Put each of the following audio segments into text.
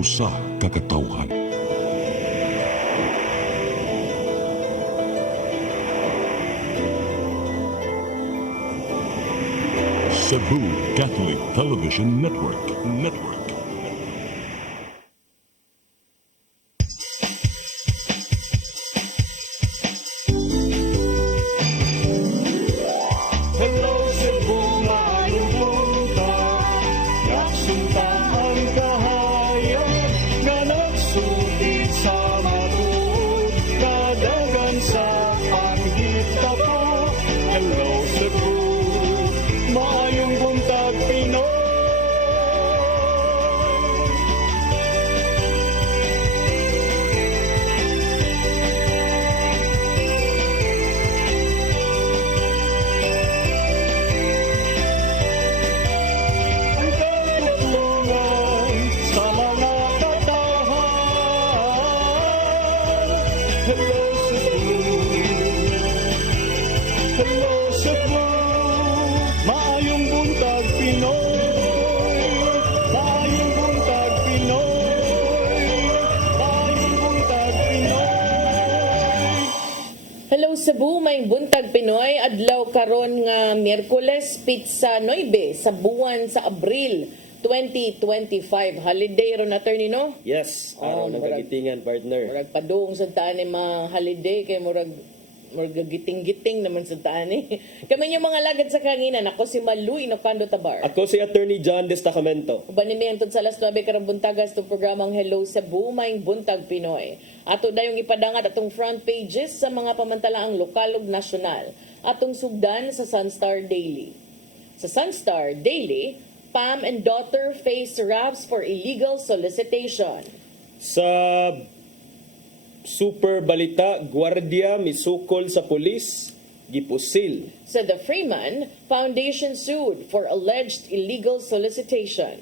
usa ka katawhan. Cebu Catholic Television Network. Hello Cebu, maayong buntag. Yaksunta ang kahayag nga nagsulit sa matuod, kadagan sa panghitabo. Hello Cebu, maayong buntag Pinoy. Ang katutulungan sa mga katawhan. Hello Cebu, hello Cebu, maayong buntag Pinoy, maayong buntag Pinoy, maayong buntag Pinoy. Hello Cebu, may buntag Pinoy, adlaw karon nga Miyerkules, Pizza 9 sa buwan sa Abril 2025. Holiday ron attorney no? Yes, araw ng kagitingan, partner. Murag padung sa taan ni mga holiday kay murag giting-giting naman sa taan eh. Kami yung mga lagad sa kanginan, ako si Maluy Nocando Tabar. Ako si Attorney John Destacamento. Banimiantod sa alas 9 karong buntagas itong programang Hello Cebu, may buntag Pinoy. Ato dayong ipadangat atong front pages sa mga pamantalaang lokal ug nasyonal. Atong sugdan sa Sunstar Daily. Sa Sunstar Daily, Pam and daughter face raps for illegal solicitation. Sa Super Balita, gwardiya misukol sa pulis, gipusil. Sa The Freeman, foundation sued for alleged illegal solicitation.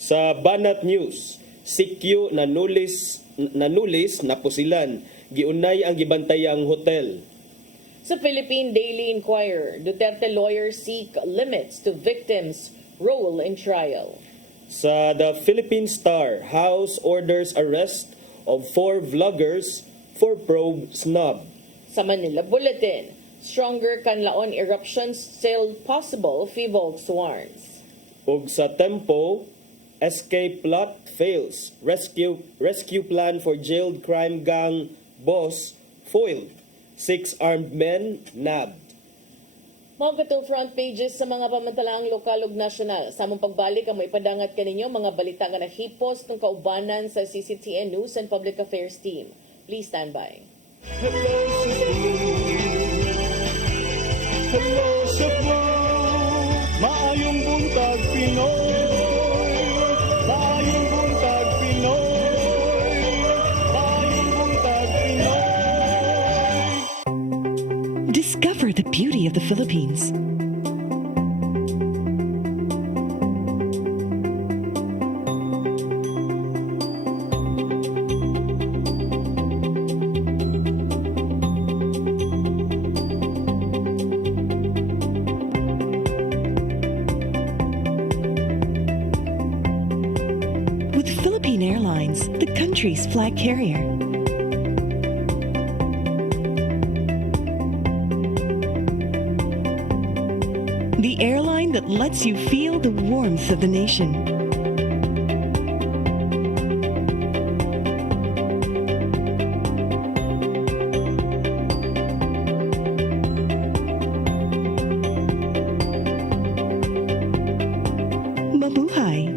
Sa Banat News, sikyo nanulis napusilan, giunay ang gibantayang hotel. Sa Philippine Daily Inquirer, Duterte lawyers seek limits to victims' role in trial. Sa The Philippine Star, House orders arrest of 4 vloggers for probe snub. Sa Manila Bulletin, stronger Canlaon eruptions still possible, FIVOLX warns. Ug sa Tempo, escape plot fails. Rescue plan for jailed crime gang boss foiled. 6 armed men nabbed. Mao katong front pages sa mga pamantalaang lokal ug nasyonal. Sa among pagbalik ang maipadangat kaninyo mga balita nga nahipos ng kaubanan sa CCTN News and Public Affairs team. Please stand by. Hello Cebu, hello Cebu, maayong buntag Pinoy, maayong buntag Pinoy, maayong buntag Pinoy. Discover the beauty of the Philippines. With Philippine Airlines, the country's flag carrier. The airline that lets you feel the warmth of the nation. Mabuhay!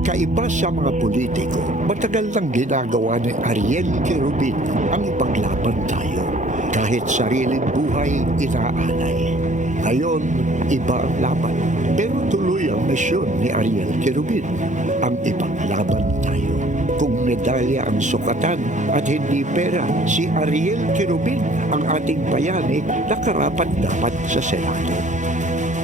Kaiba sa mga politiko, matagal nang ginagawa ni Ariel Querubin ang ipaglaban tayo. Kahit sariling buhay inaalay. Ngayon, iba ang laban. Pero tuloy ang misyon ni Ariel Querubin, ang ipaglaban tayo. Kung medalya ang sukatan at hindi pera, si Ariel Querubin ang ating bayani na karapat-dapat sa Senado.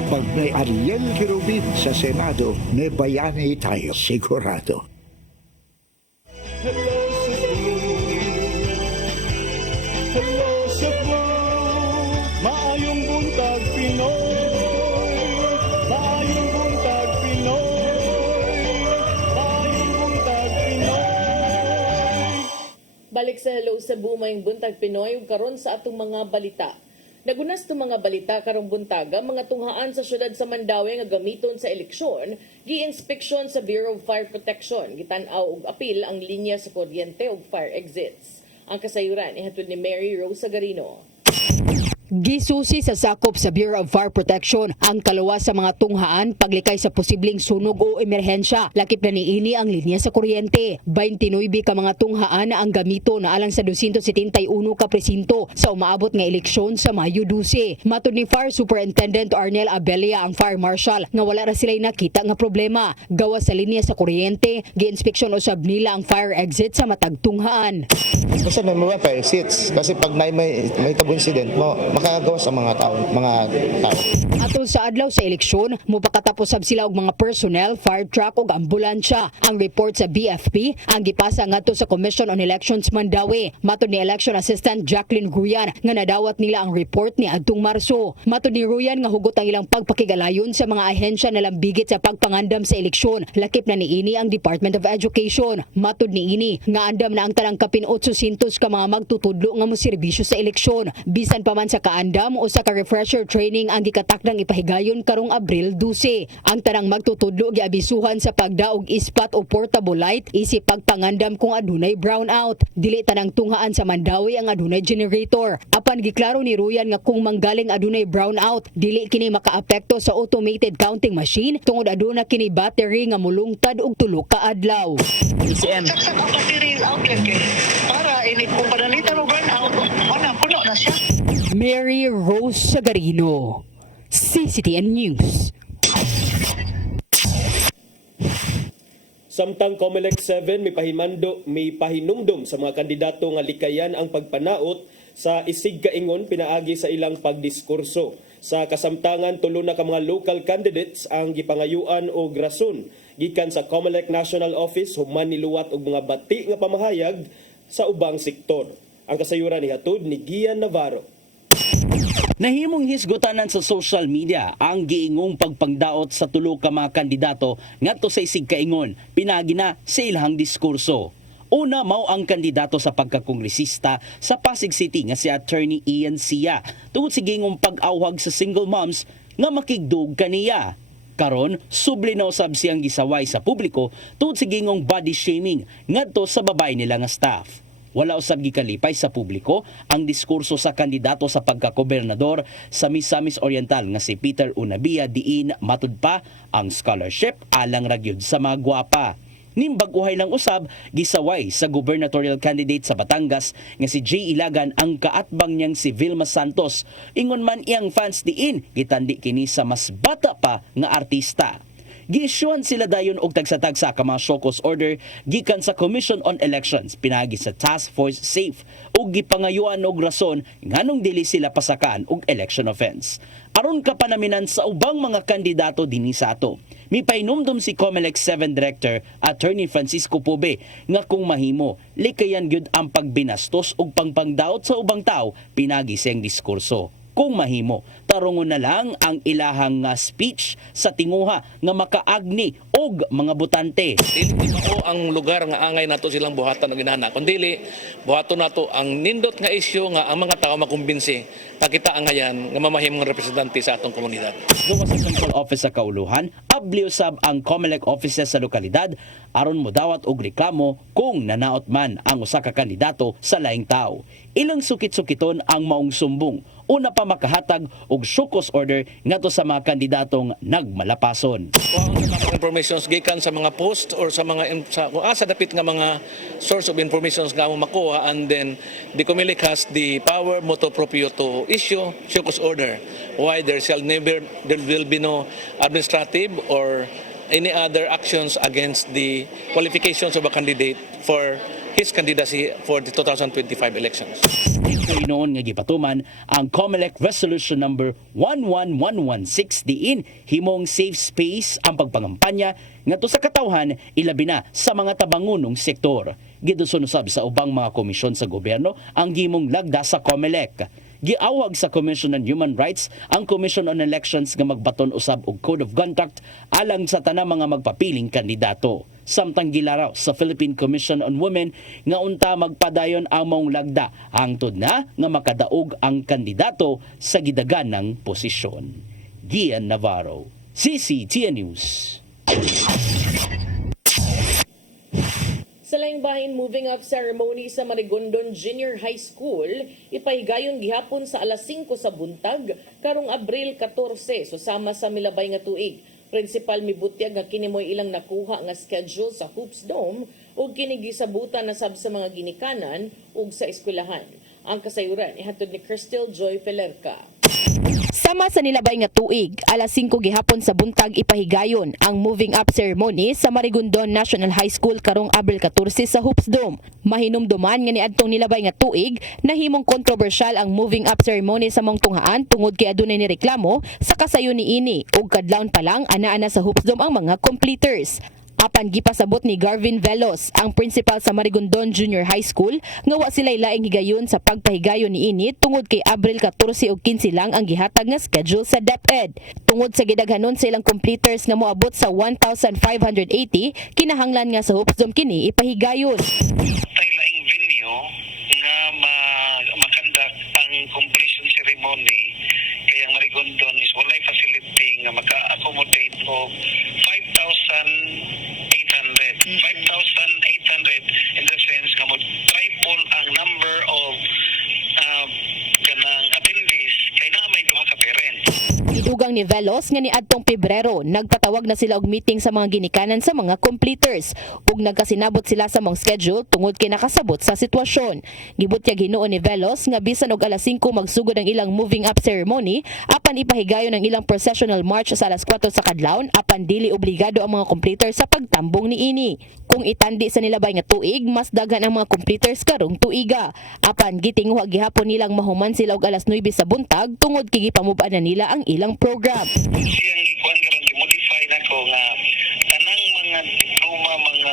Pag may Ariel Querubin sa Senado, may bayani tayo sigurado. Hello Cebu, hello Cebu, maayong buntag Pinoy, balik sa Hello sa Bumayng Buntag Pinoy ug karon sa atong mga balita. Nagunas to mga balita karong buntaga, mga tunghaan sa syudad sa Mandawi nga gamiton sa eleksyon, gi-inspeksyon sa Bureau of Fire Protection, gitan-aw og apil ang linya sa kuryente ug fire exits. Ang kasayuran ihatod ni Mary Rose Sagarino. Gisusi sa sakop sa Bureau of Fire Protection ang kalawa sa mga tunghaan paglikay sa posibleng sunog o emerhensya. Lakip na niini ang linya sa kuryente. 29 ka mga tunghaan ang gamito na alang sa 271 ka presinto sa umaabot nga eleksyon sa Mayo 12. Matod ni Fire Superintendent Arnel Abelia ang Fire Marshal nga wala ra sila'y nakita nga problema. Gawas sa linya sa kuryente, gi-inspeksyon usab nila ang fire exit sa matag tunghaan. Kasi may mga fire seats. Kasi pag may tabo incident mo, makagawas ang mga tao. Atol sa adlaw sa eleksyon, mupakatapos sab sila og mga personnel, fire truck ug ambulansya. Ang report sa BFP ang gipasa ngadto sa Commission on Elections Mandawi. Matod ni Election Assistant Jacqueline Ruyan nga nadawat nila ang report ni adtong Marso. Matod ni Ruyan nga hugot ang ilang pagpakigalayon sa mga ahensya na lambigit sa pagpangandam sa eleksyon. Lakip na niini ang Department of Education. Matod niini nga andam na ang tanang kapin 800 ka mga magtutudlo nga moserbisyo sa eleksyon. Bisan pa man sa kaandam o sa ka-refresher training ang gikatakdang ipahigayon karong Abril 12. Ang tanang magtutudlo giabisuhan sa pagdaog ispat o portable light isip pagpangandam kung adunay brownout. Dili tanang tunghaan sa Mandawi ang adunay generator. Apan giklaro ni Ruyan nga kung manggaling adunay brownout, dili kini makaapekto sa automated counting machine tungod aduna kini battery nga mulungtad og tulo ka adlaw. Saksak ang battery outlet para ini kung panalitan o burnout, puno na siya. Mary Rose Sagarino, CCTN News. Samtang COMELEC 7 may pahinumdum sa mga kandidato nga likayan ang pagpanaot sa isig kaingon pinaagi sa ilang pagdiskurso. Sa kasamtangan, tulo na ka mga local candidates ang gipangayuan og rason gikan sa COMELEC National Office human niluwat og mga bati nga pamahayag sa ubang sektor. Ang kasayuran ni hatod ni Gian Navarro. Nahimong hisgutanan sa social media ang giingong pagpangdaot sa tulo ka mga kandidato ngadto sa isig kaingon pinagi na sa ilahang diskurso. Una mao ang kandidato sa pagkakongresista sa Pasig City nga si Attorney Ian Sia tungod sa gingong pag-awhag sa single moms nga makigdug kaniya. Karon, subli na usab siyang gisaway sa publiko tungod sa gingong body shaming ngadto sa babay nila nga staff. Wala usab gikalipay sa publiko ang diskurso sa kandidato sa pagkagobernador sa Misamis Oriental nga si Peter Unabia diin matud pa ang scholarship alang ragyod sa mga gwapa. Nimbag-uhay lang usab gisaway sa gubernatorial candidate sa Batangas nga si Jay Ilagan ang kaatbang niyang si Vilma Santos. Ingon man iyang fans diin gitandi kini sa mas bata pa nga artista. Giisyuhan sila dayon og tagsa-tagsa ka mga show cause order gikan sa Commission on Elections pinagi sa Task Force SAFE ug gipangayuan og rason nganong dili sila pasakan og election offense. Aron ka panaminan sa ubang mga kandidato dinhi sa ato. Mipainumdum si COMELEC 7 Director Attorney Francisco Pobe nga kung mahimo likayan gyud ang pagbinastos ug pangpangdaot sa ubang tao pinagi siyang diskurso. Kung mahimo, tarungon na lang ang ilahang speech sa tinguha nga makaagni og mga botante. Dili mao ang lugar nga angay nato silang buhatan og inana. Kundi buhaton nato ang nindot nga isyu nga ang mga tao makumbinsi takita angayan nga mamahimong representante sa atong komunidad. Gawa sa Central Office sa Kauluhan, abli usab ang COMELEC offices sa lokalidad aron modawat og reklamo kung nanaot man ang usa ka kandidato sa laing tao. Ilang sukit-sukiton ang maong sumbong. Una pa makahatag og show cause order ngadto sa mga kandidatong nagmalapason. Kung ang informations gikan sa mga post or sa mga sa dapit nga mga source of informations nga mo makuha, and then the COMELEC has the power motu proprio to issue show cause order. Why there will be no administrative or any other actions against the qualifications of a candidate for his candidacy for the 2025 elections. Noon nga gipatuman ang COMELEC Resolution number 11116 diin himong safe space ang pagpangampanya ngadto sa katawhan ilabi na sa mga tabangunong sektor. Giduson usab sa ubang mga komisyon sa gobyerno ang gimong lagda sa COMELEC. Giawag sa Commission on Human Rights ang Commission on Elections nga magbaton usab og Code of Conduct alang sa tanang mga magpapiling kandidato. samtang gilaraw sa Philippine Commission on Women nga unta magpadayon ang maong lagda hangtod na nga makadaog ang kandidato sa gidaganang posisyon. Gian Navarro, CCTN News. Sa laing bahin moving up ceremony sa Marigondon Junior High School, ipahigayon gihapon sa alas 5 sa buntag karong Abril 14 susama sa milabay nga tuig. Principal mibutyag nga kini mo'y ilang nakuha nga schedule sa Hoops Dome ug kini gisabutan na sab sa mga ginikanan ug sa eskwelahan. Ang kasayuran ihatod ni Crystal Joy Felerca. Sama sa nilabay nga tuig, alas 5 gihapon sa buntag ipahigayon ang moving up ceremony sa Marigondon National High School karong Abril 14 sa Hoops Dome. Mahinumduman nga niadtong nilabay nga tuig, nahimong kontrobersyal ang moving up ceremony sa mong tunghaan tungod kay adunay ni reklamo sa kasayon ni ini ug kadlawon pa lang ana-ana sa Hoops Dome ang mga completers. Apan gipasabot ni Garvin Velos, ang principal sa Marigondon Junior High School, nga wa sila'y laing higayon sa pagpahigayon ni ini tungod kay Abril 14 ug 15 lang ang gihatag nga schedule sa DepEd. Tungod sa gidaghanon sa ilang completers nga moabot sa 1,580, kinahanglan nga sa Hoops Dome kini ipahigayon. Tay laing venue nga makandak ang completion ceremony kaya ang Marigondon is walay facility nga maka-accommodate of 5,800 in the sense nga mo triple ang number of kanang attendees kay na may duha ka parent. Gidugang ni Velos nga niadtong Pebrero, nagpatawag na sila og meeting sa mga ginikanan sa mga completers ug nagkasinabot sila sa mong schedule tungod kay nakasabot sa sitwasyon. Gibutyag hinuon ni Velos nga bisan og alas 5 magsugod ang ilang moving up ceremony apan ipahigayon ang ilang processional march sa alas 4 sa kadlawon apan dili obligado ang mga completers sa pagtambong ni ini. Kung itandi sa nilabay nga tuig, mas daghan ang mga completers karong tuiga. Apan gitinguha gihapon nilang mahuman sila og alas 9 sa buntag tungod kay gipamub-an na nila ang ilang program. Siyang ikuan karon gi-modify na ko nga tanang mga diploma, mga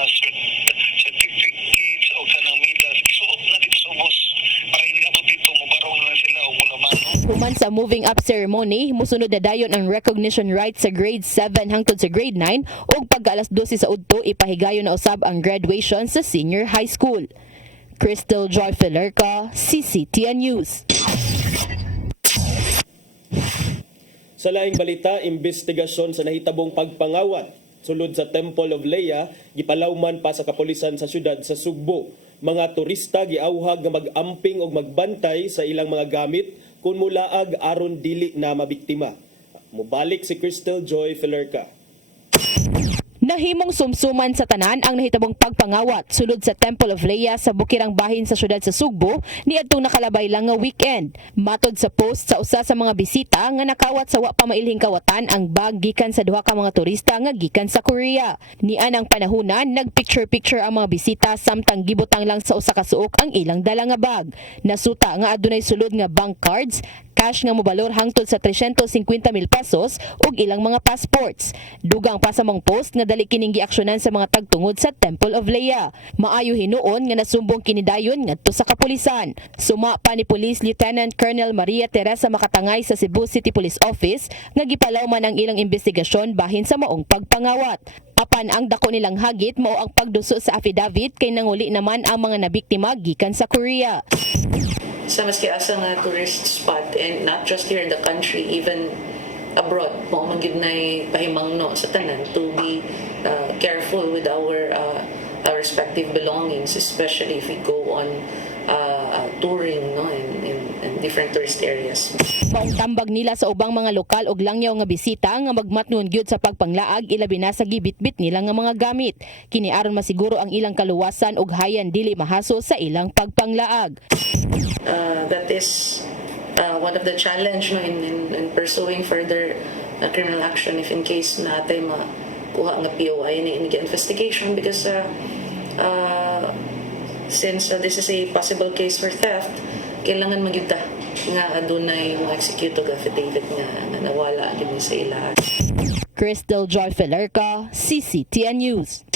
certificates o kanang medals isuot na dito sa ubos para hindi abot dito mubarong na sila o mulaman. Human sa moving up ceremony, musunod na dayon ang recognition rights sa grade 7 hangtod sa grade 9 ug pag alas 12 sa udto ipahigayon na usab ang graduation sa senior high school. Crystal Joy Felerca, CCTN News. Sa laing balita, investigasyon sa nahitabong pagpangawat sulod sa Temple of Leia gipalawman pa sa kapulisan sa syudad sa Sugbo. Mga turista giauhag nga mag-amping og magbantay sa ilang mga gamit kung mulaag aron dili na mabiktima. Mubalik si Crystal Joy Felerca. Nahimong sumsuman sa tanan ang nahitabong pagpangawat sulod sa Temple of Leia sa bukirang bahin sa syudad sa Sugbo niadtong nakalabay lang nga weekend. Matod sa post sa usa sa mga bisita nga nakawat sa wa pa mailhing kawatan ang bag gikan sa duha ka mga turista nga gikan sa Korea. Nian ang panahunan nagpicture-picture ang mga bisita samtang gibutang lang sa usa ka suok ang ilang dala nga bag. Nasuta nga adunay sulod nga bank cards, cash nga mobalor hangtod sa 350,000 pesos ug ilang mga passports. Dugang pa sa mong post nga dali kining giaksyonan sa mga tagtungod sa Temple of Leia. Maayo hinuon nga nasumbong kinidayon ngadto sa kapulisan. Suma pa ni Police Lieutenant Colonel Maria Teresa Makatangay sa Cebu City Police Office nga gipalawman ang ilang investigasyon bahin sa maong pagpangawat. Apan ang dako nilang hagit mao ang pagduso sa affidavit kay nanguli naman ang mga nabiktima gikan sa Korea. Sa maski asa nga tourist spot and not just here in the country, even abroad, mao man gyud nay pahimangno sa tanan to be careful with our respective belongings, especially if we go on touring no in different tourist areas. Maong tambag nila sa ubang mga lokal og langyaw nga bisita nga magmatngon gyud sa pagpanglaag ilabi na sa gibitbit nila nga mga gamit. Kini aron masiguro ang ilang kaluwasan ug hayan dili mahaso sa ilang pagpanglaag. That is one of the challenge no, in pursuing further criminal action if in case natay makuha nga POI ni investigation because since this is a possible case for theft, kailangan magyuta nga adunay mga execute og affidavit nga nawala gyud sa ila. Crystal Joy Felerca, CCTN News.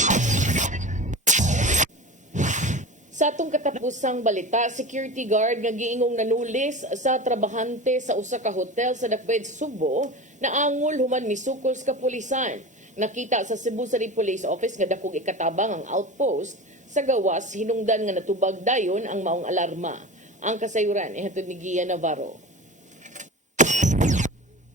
Sa atong katapusang balita, security guard nga giingong nanulis sa trabahante sa usa ka hotel sa Dakbayd, Sugbo na angol human misukol sa kapulisan. Nakita sa Cebu City Police Office nga dakong ikatabang ang outpost sa gawas hinungdan nga natubag dayon ang maong alarma. Ang kasayuran ihatod ni Gia Navarro.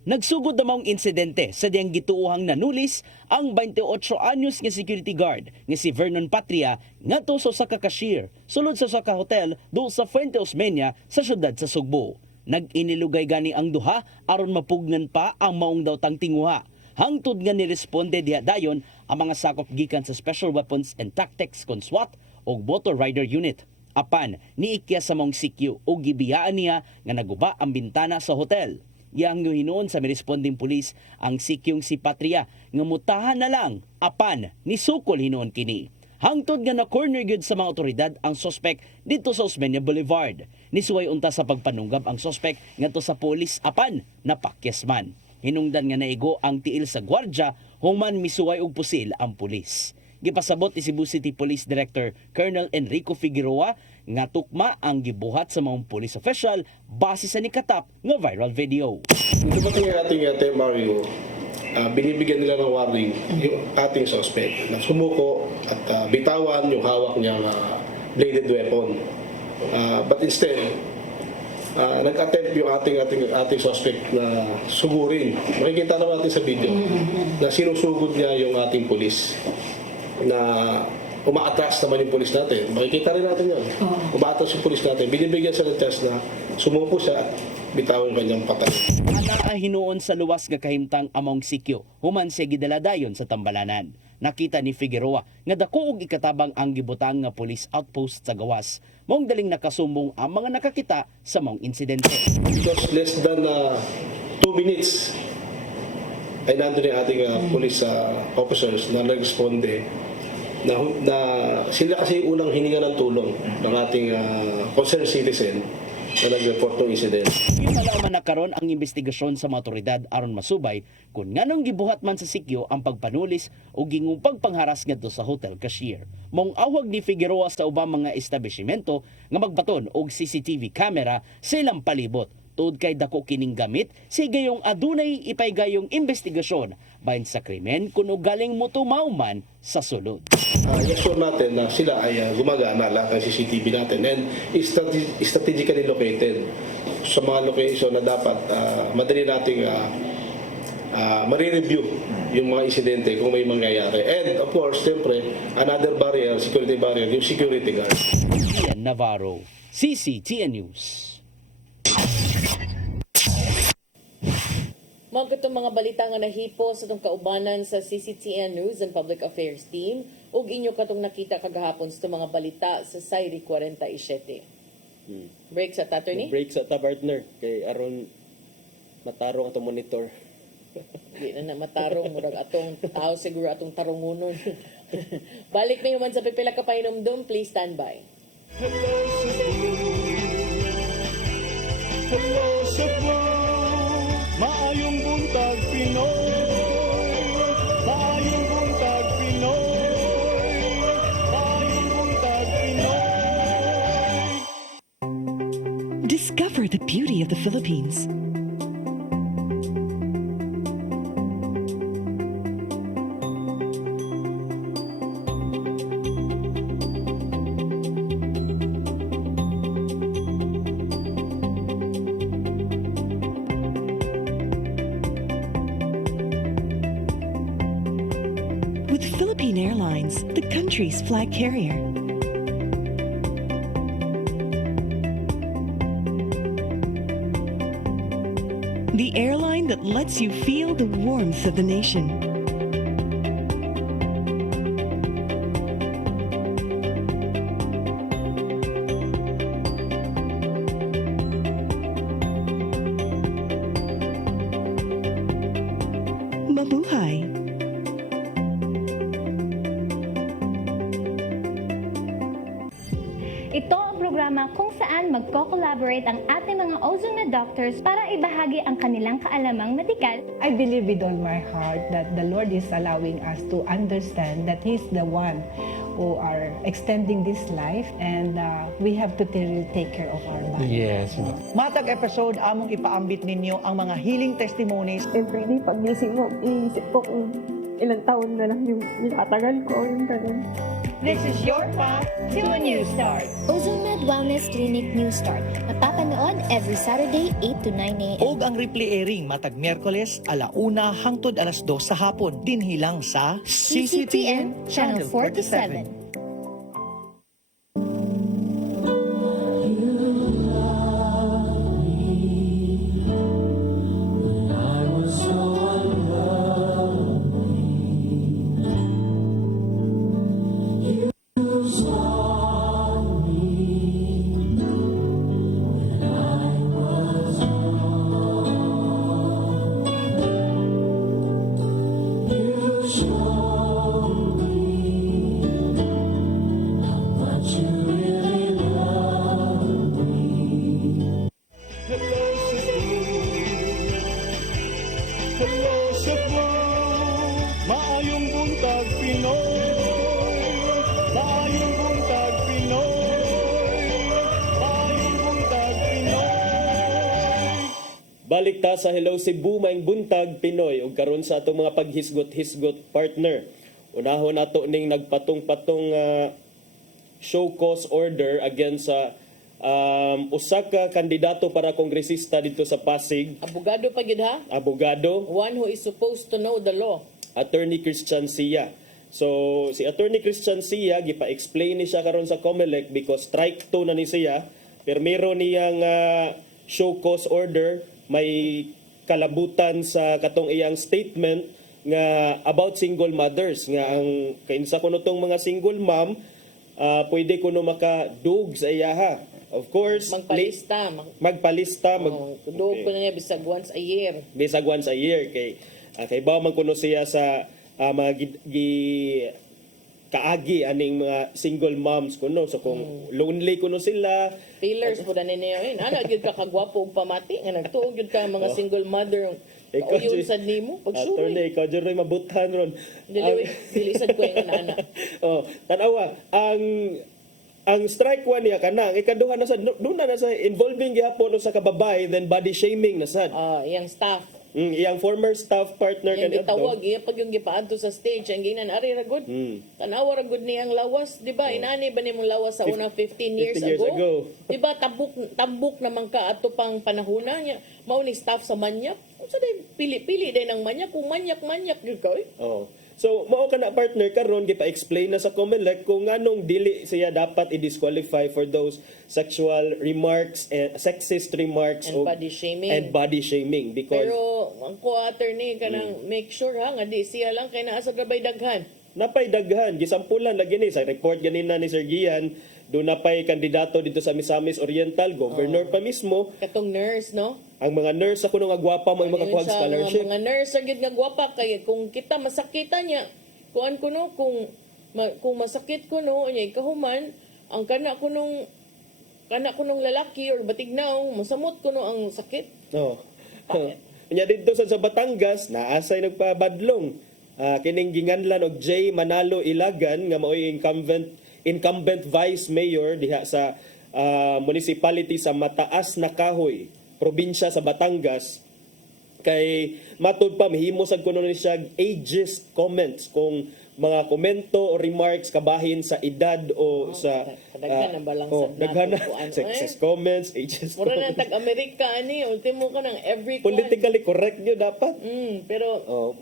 Nagsugod na maong insidente sa diyang gituuhang nanulis ang 28 anyos nga security guard nga si Vernon Patria ngadto sa usa ka cashier sulod sa usa ka hotel do sa Fuente Osmeña sa syudad sa Sugbo. Nag-inilugay gani ang duha aron mapugnan pa ang maong daw tang tinguha. Hangtod nga niresponde diha dayon ang mga sakop gikan sa Special Weapons and Tactics kon SWAT o Motor Rider Unit. Apan niikya sa maong sikyo o gibiyaan niya nga naguba ang bintana sa hotel. Yang hinuon sa miresponding pulis ang sikyong si Patria nga mutahan na lang apan ni sukol hinuon kini. Hangtod nga na corner gyud sa mga otoridad ang suspect dito sa Osmeña Boulevard. Nisuway unta sa pagpanunggab ang suspect ngadto sa pulis apan napakyas man. Hinungdan nga naigo ang tiil sa gwardya human misuway og pusil ang pulis. Gipasabot ni Cebu City Police Director Colonel Enrico Figueroa nga tukma ang gibuhat sa mga police official base sa nikatap nga viral video. Dumating ang ating Mario, binibigyan nila ng warning yung ating suspect na sumuko at bitawan yung hawak niyang bladed weapon. But instead, nag-attempt yung ating suspect na sugurin. Makikita naman natin sa video na sinusugod niya yung ating pulis na umaatras naman yung pulis natin. Makikita rin natin yun. Umaatras yung pulis natin. Binibigyan sa test na sumuko siya at bitawan yung kanyang patay. Ana hinuon sa luwas nga kahimtang among sikyo human siya gidala dayon sa tambalanan. Nakita ni Figueroa nga dako og ikatabang ang gibutang nga police outpost sa gawas. Maong daling nakasumbong ang mga nakakita sa maong insidente. Because less than 2 minutes ay nandun yung ating police officers na nag-responde na sila kasi unang hininga ng tulong ng ating concerned citizen na nag-report ng incident. Kinalaman na karon ang investigasyon sa mga otoridad aron masubay kung nganong gibuhat man sa sikyo ang pagpanulis o gingong pagpangharas ngadto sa hotel cashier. Mong awag ni Figueroa sa ubang mga establishmento nga magbaton og CCTV camera sa ilang palibot. Tod kay dako kining gamit, sigayong adunay ipaygayong investigasyon bahin sa krimen kuno galing motumaw man sa sulod. I-assure natin na sila ay gumagana lahat ng CCTV natin and is strategically located sa mga location na dapat madali nating ma-review yung mga insidente kung may mangyayari. And of course, siyempre, another barrier, security barrier, yung security guard. Ian Navarro, CCTN News. Mga katong mga balita nga nahipo sa itong kaubanan sa CCTN News and Public Affairs Team ug inyo katong nakita kagahapon sa mga balita sa Sairi 47. Break sa attorney? Break sa partner kay aron matarong atong monitor. Di na matarong murag atong tao siguro atong tarungunon. Balik na human sa pipila ka painomdom, please stand by. Hello Cebu, hello Cebu, maayong buntag Pinoy, maayong buntag Pinoy, maayong buntag Pinoy. Discover the beauty of the Philippines. With Philippine Airlines, the country's flag carrier. The airline that lets you feel the warmth of the nation. Mabuhay! Ito ang programa kung saan magko-collaborate ang ating mga ozone na doctors para ibahagi ang kanilang kaalamang medikal. I believe with all my heart that the Lord is allowing us to understand that He's the one who are extending this life and we have to take care of our life. Yes. Matag episode among ipaambit ninyo ang mga healing testimonies. Everyday pag gising mo, iisip ko kung ilang taon na lang yung itatagal ko, yung ganun. This is your path to a new start. Ozomed Wellness Clinic New Start. Mapapanood every Saturday 8 to 9 a.m. Og ang replay airing matag Miyerkules 1:00 hangtod 2:00 sa hapon dinhilang sa CCTN Channel 47. Hello Cebu, maayong buntag Pinoy. Maayong buntag Pinoy. Maayong buntag Pinoy. Balik ta sa Hello Cebu, maing buntag Pinoy ug karon sa atong mga paghisgot-hisgot partner. Unahon nato ning nagpatong-patong show cause order against sa usa ka kandidato para kongresista dito sa Pasig. Abogado pa gyud ha? Abogado. One who is supposed to know the law. Attorney Christian Sia. So si Attorney Christian Sia gipa-explain ni siya karon sa COMELEC because strike 2 na ni siya. Pero meron niyang show cause order, may kalabutan sa katong iyang statement nga about single mothers nga ang kainsa kuno tong mga single mom pwede kuno makadug sa iyaha. Of course, Magpalista. magpalista Dugog ko na niya bisag once a year. bisag once a year kay ba man kuno siya sa mga kaagi aning mga single moms kuno, so kung lonely kuno sila, Tailors po na ninyo yun. Ano, gyud ka kagwapo og pamati nga nagtuog gyud ka mga single mother. Ikaw, Pauyon Joy. sad nimo pagsuri. attorney, ikaw dyan mabuthan ron. Dili dilisad ko yung ana. Oh, tanawa, ang strike one niya kanang ikaduha na sa doon na sa involving gihapon sa kababay, then body shaming na sad. Iyang staff. Iyang former staff partner Yung kanadto. gitawag, iya pag yung gipaadto sa stage, ang ginan, ari ragod. Tanawa ragod niyang lawas, di ba? Inani ba nimong lawas sa unang 15 years 15 years ago. Di ba? Tambok naman ka ato pang panahuna niya. Mao ni staff sa manyak. Kung sa day, pili-pili day ng manyak. Kung manyak-manyak, yun ka eh. Oh. So, mao ka na partner karon gipa-explain na sa COMELEC kung anong dili siya dapat i-disqualify for those sexual remarks and sexist remarks And body shaming. and body shaming because Pero, ang co-attorney ka nang make sure ha, nga di siya lang kay naa sa gabay daghan. napay daghan gisampulan lagi ni sa report ganina ni Sir Gian, do napay kandidato dito sa Misamis Oriental, governor pa mismo. Katong nurse, no? Ang mga nurse ako nga gwapa mo makakuha Yun siya, scholarship. Mga nurse agad nga gwapa kay kung kita masakitan niya, kuan ko no kung masakit ko no, nya ikahuman ang kana ko nung lalaki or batignaw, masamot ko no ang sakit. Oh. Nya dito sa Batangas, naasay nagpabadlong. Kining ginganlan og J. Manalo Ilagan nga mao'y incumbent vice mayor diha sa municipality sa Mataas na Kahoy, probinsya sa Batangas. Kay matud pa mahimo sad kuno ni siya ageist comments kung mga komento o remarks kabahin sa edad o sa daghan ang balangsad daghan na natin, sexist comments, ageist Mura comments. na tag-Amerika ani, ultimo ka ng every Politically correct nyo dapat. Pero Oh.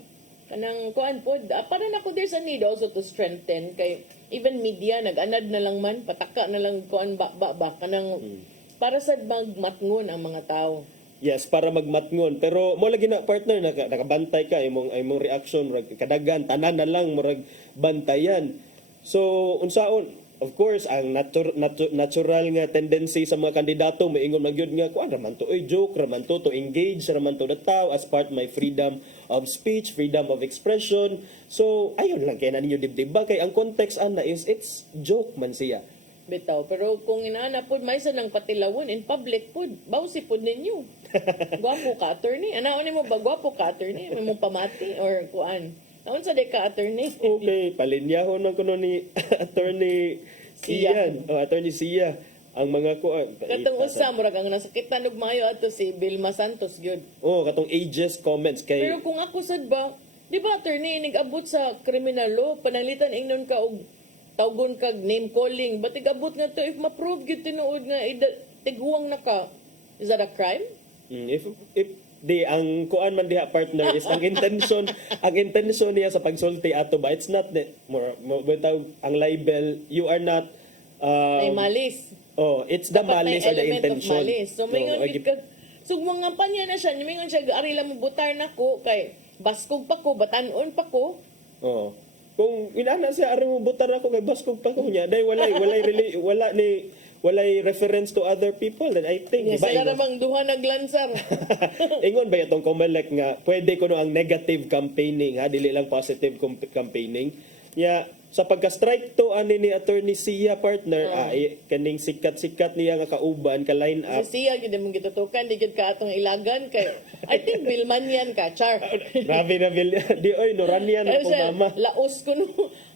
kanang kuan po, para na ko there's a need also to strengthen kay even media nag-anad na lang man, pataka na lang kuan ba kanang para sad magmatngon ang mga tao. Yes, para magmatngon. Pero mo lagi na partner nakabantay ka imong reaction murag kadagan tanan na lang murag bantayan. So unsaon, of course ang natural nga tendency sa mga kandidato moingon man gyud nga kuan raman to joke raman to engage raman to the tao as part my freedom of speech, freedom of expression. So ayon lang kay na ninyo dibdib ba kay ang context ana is it's joke man siya. Bitaw, pero kung inaana pod may sa nang patilawon in public pod, bawsi pod ninyo. Gwapo ka attorney. Anaon nimo ba gwapo ka attorney? May mong pamati or kuan. Naon sa ka attorney? Okay, palinyahon man kuno ni attorney Sian, attorney Sia ang mga kuan. Katong usa murag ang nasakitan og maayo ato si Vilma Santos gyud. Oh, katong ageist comments kay Pero kung ako sad ba, Di ba, attorney, nag-abot sa criminal law, panalitan ingnon ka og tawgon kag name calling. But nag-abot nga to, if ma-prove yun tinuod nga, tiguang na ka, is that a crime? If ang kuan man diha partner is ang intention niya sa pagsulti ato ba, it's not the more ang libel, you are not May malis. it's the Dapat may malice or the element of intention. malis. So, mingon mga panya na siya, mingon siya, arila mo butar na ko, kay baskog pa ko, batanon pa ko. Oh. Kung inana siya ari mo butar ako kay baskog pa ko niya, dahil walay reference to other people, then I think Yes, sila namang duha naglansar. ingon ba itong Comelec nga pwede kuno ang negative campaigning ha, dili lang positive campaigning. Sa pagka-strike to ani ni Attorney Sia partner, kaning sikat-sikat niya nga kauban ka line up. Si Sia gyud mong gitutukan, di gyud ka atong ilagan kay I think Bilman yan ka, char. Grabe na di oy no ranian ako mama.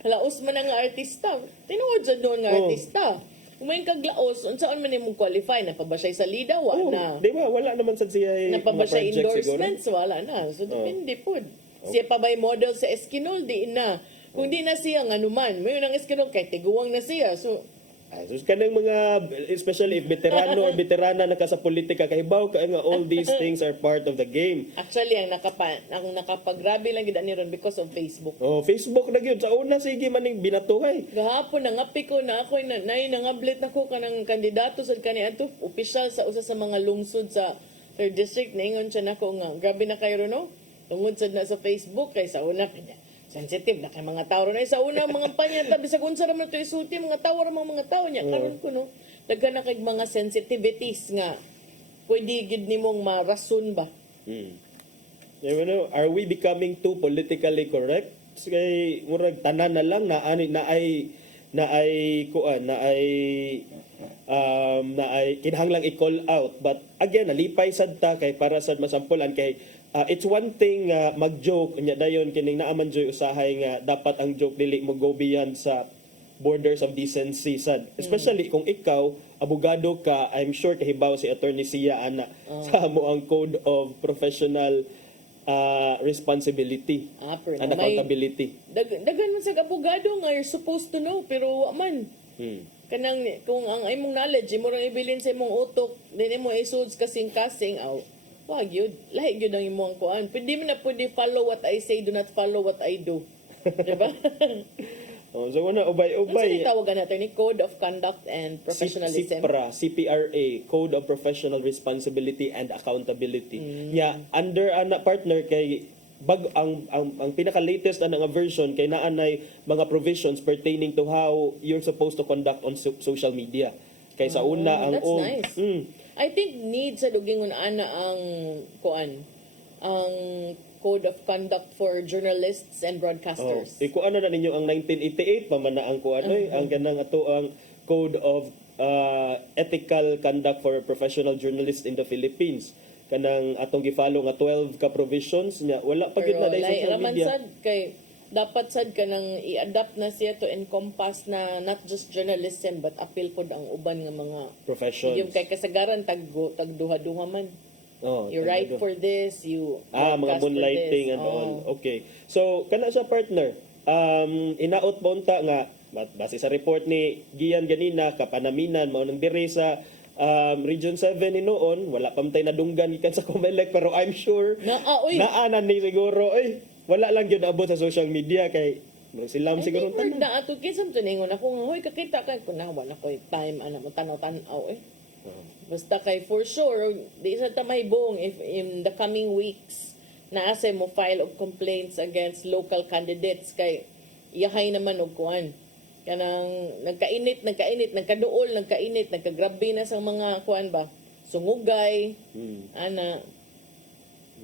Laos man ang artista. Tinuod sa doon nga artista. Kumain kag laos, unsaon man imong qualify na pa ba siya sa LIDA na? Di ba wala naman sad siya Na pa ba siya project endorsements wala na. So depende pud. Siya pa ba'y model sa Eskinol di na. Kung di na siya nga naman, may ang Eskinol kay tiguwang na siya. So kanang mga, especially if veterano or veterana na ka sa politika, kahibaw ka nga all these things are part of the game. actually ang nakapagrabe lang gid ani ron because of Facebook. Facebook na gyud sa una sige maning binatuhay. Gahapon nangapi ko na ako nangablit na ko kanang kandidato sa kaniadto opisyal sa usa sa mga lungsod sa 3rd district, naingon siya nako nga grabe na kayo no tungod sad na sa Facebook kay sa una kanya sensitive na kay mga tao ron ay sa una mga panya tabi sa kunsa ra man to isulti mga tao ra mga tao niya karon ko no daghan na kay mga sensitivities nga pwede gid nimong marason ba. You know, are we becoming too politically correct? Kay murag tanan na lang na ay kinahanglang i-call out, but again nalipay sad ta kay para sad masampulan kay it's one thing mag-joke nya dayon kining naaman joy usahay nga dapat ang joke dili mo go beyond sa borders of decency sad, especially kung ikaw abogado ka. I'm sure kahibaw si Attorney Sia ana sa mo ang code of professional responsibility and accountability. Dagan man sa abogado nga you're supposed to know pero wa man. Kanang kung ang imong knowledge mo rang ibilin sa imong utok din mo isuds kasing-kasing wag yun. Lahi yun ang imong kuan. Pwede mo na pwede follow what I say, do not follow what I do. Diba? So una ubay-ubay. Ano tawagan natin ni Code of Conduct and Professionalism? CPRA, Code of Professional Responsibility and Accountability. Under ana partner kay ang pinaka-latest na nga version kay naanay mga provisions pertaining to how you're supposed to conduct on social media. Kay sa una ang that's nice. I think need sa dugingon ana ang Code of Conduct for Journalists and Broadcasters. Ikuan na ninyo ang 1988 pa man na ang ang ganang ato ang Code of Ethical Conduct for Professional Journalists in the Philippines. Kanang atong gifalo nga 12 ka provisions nya wala pa gyud na dai social media. Sad kay dapat sad ka nang i-adapt na siya to encompass na not just journalism but appeal pod ang uban nga mga professions. Yung kay kasagaran tagduha-duha man. You write for this, you mga moonlighting and all. Okay. So kana sa partner, inaot ba unta nga base sa report ni Gian ganina kapanaminan mao nang dire sa Region 7 ni noon, wala pa tay nadunggan gikan sa Comelec pero I'm sure naanan ni siguro wala lang yun abot sa social media kay silam siguro tanan. Na ato kinsa to ningon ako nga hoy kakita kay kun wala ko time ana mo tanaw-tanaw Basta kay for sure di sa tamay buong if in the coming weeks naasa mo file of complaints against local candidates kay iyahay naman og kuan kanang nagkainit, nagkaduol, nagkagrabe na sa mga kuan ba sungugay ana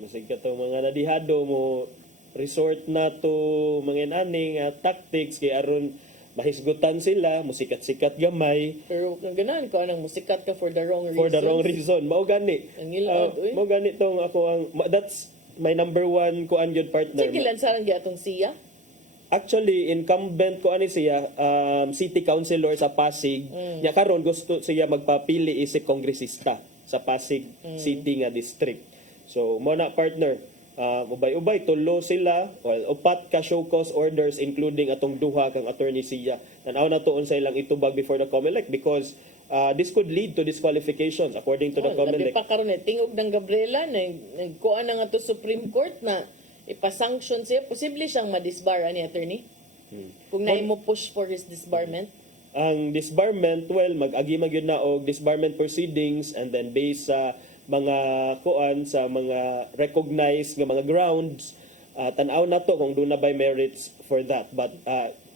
masig ka to mga nadihado mo resort na to mga aning tactics kay aron mahisgutan sila, musikat-sikat gamay. Pero kung ganahan ko anang musikat ka for the wrong reason. For the wrong reason. Mao gani. Mao gani tong ako ang that's my number one kuan gyud partner. Sige lansaran gyatong siya. Actually incumbent ko ani siya city councilor sa Pasig. Nya karon gusto siya magpapili isip kongresista sa Pasig City nga district. So mo na partner ubay-ubay tulo sila, upat ka show cause orders including atong duha kang attorney siya. Tanaw na tuon sa ilang itubag before the COMELEC because this could lead to disqualifications according to the COMELEC. Labi pa karon tingog ng Gabriela nagkuha na nga to Supreme Court na ipa-sanction siya, posible siyang ma-disbar ani attorney. Kung na mo push for his disbarment. Ang disbarment, well, mag-agi magyud na og disbarment proceedings and then based sa mga sa mga recognized nga mga grounds, tan-aw na to kung doon na by merits for that. But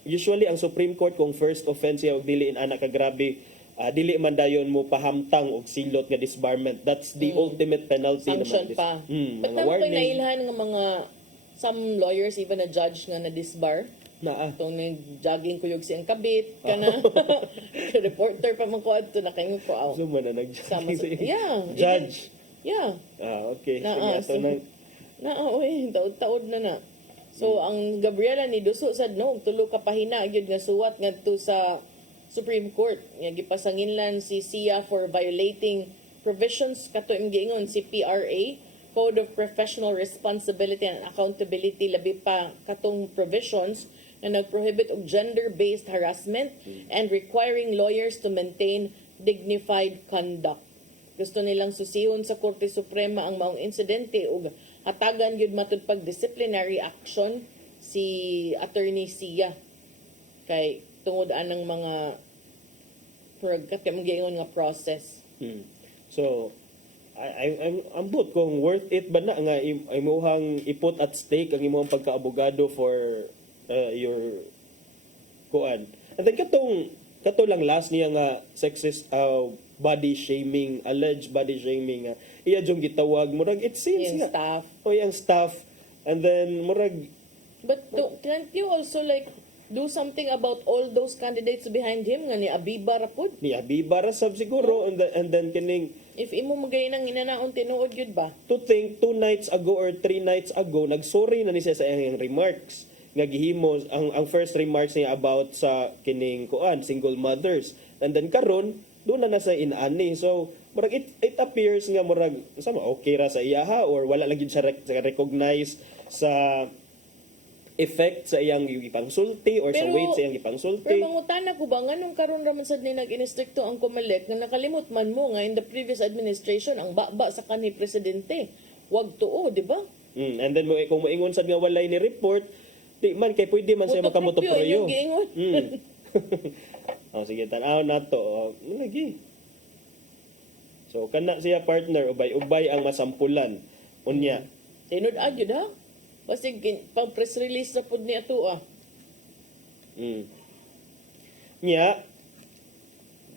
usually ang Supreme Court kung first offense siya og dili anak ka grabe, dili man dayon mo pahamtang og silot nga disbarment. That's the ultimate penalty Sanction naman. pa. But Mga naman warning. nailhan ng mga some lawyers, even a judge nga na disbar. Itong nag-jogging kuyog siyang kabit ka na. Reporter pa man ko adto na kayo ko out. So man na nag-jogging. Yeah. Judge. Yeah. Okay. So, taod-taod na. So ang Gabriela ni duso sad no tulo ka pahina gyud nga suwat ngadto sa Supreme Court. Nga gipasanginlan si Sia for violating provisions kato imong giingon si PRA, Code of Professional Responsibility and Accountability, labi pa katong provisions na nag-prohibit og gender-based harassment and requiring lawyers to maintain dignified conduct. Gusto nilang susihon sa Korte Suprema ang maong insidente ug hatagan gyud matud pag disciplinary action si Attorney Sia kay tungod anang mga pagkatimgiingon nga process. So I'm ambot kung worth it ba na nga imuhang iput at stake ang imong pagkaabogado for your kuan. And then kato lang last niya nga sexist body shaming, alleged body shaming iya jung gitawag murag it seems Yung nga staff. yung staff and then murag But can't you also like do something about all those candidates behind him nga ni Abiba rapod? ni Abiba ra sab siguro and then kining If imo magay nang inanaon tinuod yun ba? to think 2 nights ago or 3 nights ago nagsorry na ni siya sa iyang remarks nga gihimo ang first remarks niya about sa kining kuan single mothers and then karon doon na sa inani so murag it appears nga murag sama okay ra sa iyaha or wala lang gyud siya recognize sa effect sa iyang ipangsulti or sa weight sa iyang ipangsulti. Pero mangutana ko ba nganong karon ra man sad ni nag-instricto ang COMELEC nga nakalimot man mo nga in the previous administration ang baba sa kanhi presidente. Wag tuo, di ba? And then kung moingon sad nga walay ni report, di man kay pwede man siya makamotoproyo. Yung giingon. Sige, tanaw na to. Lagi. So kana siya partner ubay-ubay ang masampulan. Unya. Tinod agyud ha. Basig pang press release na pud ni ato Nya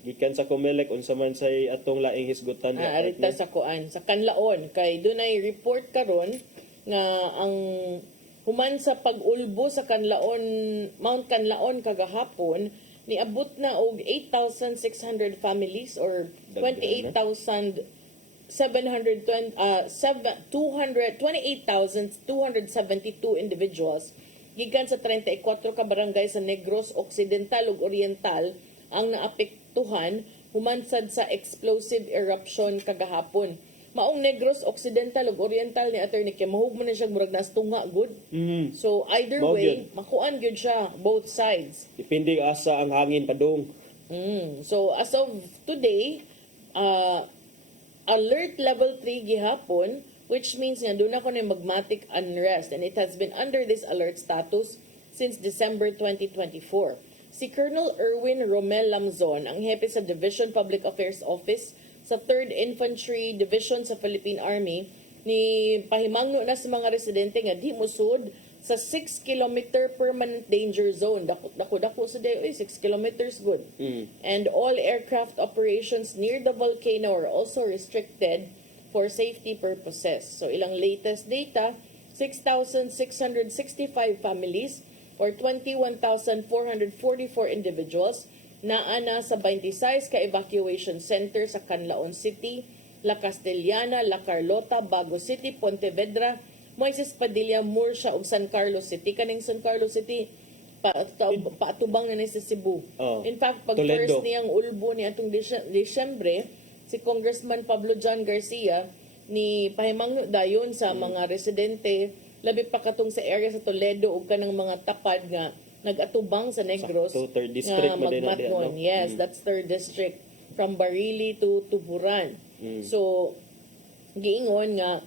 gikan sa COMELEC unsa man say atong laing hisgutan nga arita sa kuan sa Kanlaon kay dunay report karon nga ang human sa pag-ulbo sa Kanlaon Mount Kanlaon kagahapon niabot na og 8,600 families or 28,272 individuals gikan sa 34 ka barangay sa Negros Occidental ug Oriental ang naapektuhan humansad sa explosive eruption kagahapon. Maong Negros Occidental ug Oriental ni Attorney Kim mahug mo na siya murag nastunga good. So either Mao way, gyud. makuan gyud siya both sides. Depende asa ang hangin padung. So as of today, alert level 3 gihapon, which means nga doon ako na magmatic unrest and it has been under this alert status since December 2024. Si Colonel Erwin Romel Lamzon, ang hepe sa Division Public Affairs Office sa 3rd Infantry Division sa Philippine Army, ni pahimangno na sa mga residente nga di musud sa 6-kilometer permanent danger zone. Dako sa day, 6 kilometers good. And all aircraft operations near the volcano are also restricted for safety purposes. So ilang latest data, 6,665 families or 21,444 individuals naana sa 26 ka evacuation center sa Canlaon City, La Castellana, La Carlota, Bago City, Pontevedra, Moises Padilla, Murcia ug San Carlos City. Kaning San Carlos City paatubang na ni sa Cebu. In fact, pag Toledo. first niyang ulbo ni atong Disyembre, si Congressman Pablo John Garcia ni pahimangno dayon sa mga residente labi pa katong sa area sa Toledo ug kanang mga tapad nga nagatubang sa Negros Sakto, third district nga man din na diyan, magmatnon. no? Yes, that's third district from Barili to Tuburan. So giingon nga